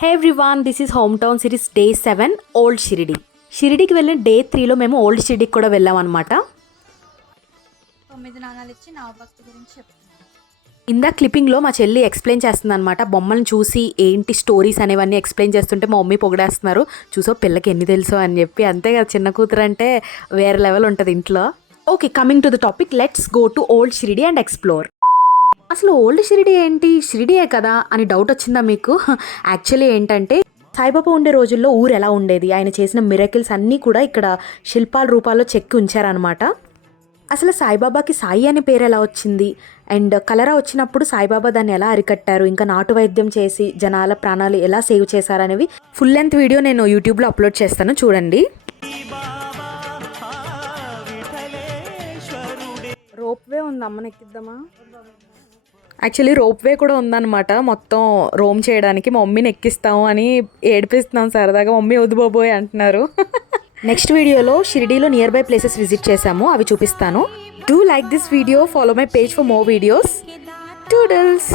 Hey everyone, this is home town series day 7 old Shirdi. షిరిడికి వెళ్ళిన day 3లో మేము old షిరిడికి కూడా వెళ్ళామన్నమాట. 9 నాణాలు ఇచ్చి నవభక్తి గురించి చెప్తున్నాను. ఇందా క్లిప్పింగ్లో మా చెల్లి ఎక్స్ప్లెయిన్ చేస్తుంది అనమాట. బొమ్మలను చూసి ఏంటి స్టోరీస్ అనేవన్నీ ఎక్స్ప్లెయిన్ చేస్తుంటే మా మమ్మీ పొగిడేస్తున్నారు. చూసో పిల్లకి ఎన్ని తెలుసో అని చెప్పి. అంతే కదా, చిన్న కూతురు అంటే వేరే లెవెల్ ఉంటుంది ఇంట్లో. Okay, coming to the topic, let's go to old Shirdi and explore. అసలు ఓల్డ్ షిరిడి ఏంటి, షిరిడియే కదా అని డౌట్ వచ్చిందా మీకు? యాక్చువల్లీ ఏంటంటే, సాయిబాబా ఉండే రోజుల్లో ఊరు ఎలా ఉండేది, ఆయన చేసిన మిరకిల్స్ అన్నీ కూడా ఇక్కడ శిల్పాల రూపాల్లో చెక్కి ఉంచారనమాట. అసలు సాయిబాబాకి సాయి అనే పేరు ఎలా వచ్చింది, అండ్ కలరా వచ్చినప్పుడు సాయిబాబా దాన్ని ఎలా అరికట్టారు, ఇంకా నాటు వైద్యం చేసి జనాల ప్రాణాలు ఎలా సేవ్ చేశారనేవి ఫుల్ లెంత్ వీడియో నేను యూట్యూబ్లో అప్లోడ్ చేస్తాను, చూడండి. రోప్వే ఉంది, అమ్మని ఎక్కిద్దామా? యాక్చువల్లీ రోప్వే కూడా ఉందన్నమాట, మొత్తం రోమ్ చేయడానికి. మా మమ్మీని ఎక్కిస్తాము అని ఏడిపిస్తున్నాం సరదాగా. మమ్మీ వద్దుబోబోయ్ అంటున్నారు. నెక్స్ట్ వీడియోలో షిరిడీలో నియర్ బై ప్లేసెస్ విజిట్ చేశాము, అవి చూపిస్తాను. Do like this video, follow my page for more videos. టూడల్స్.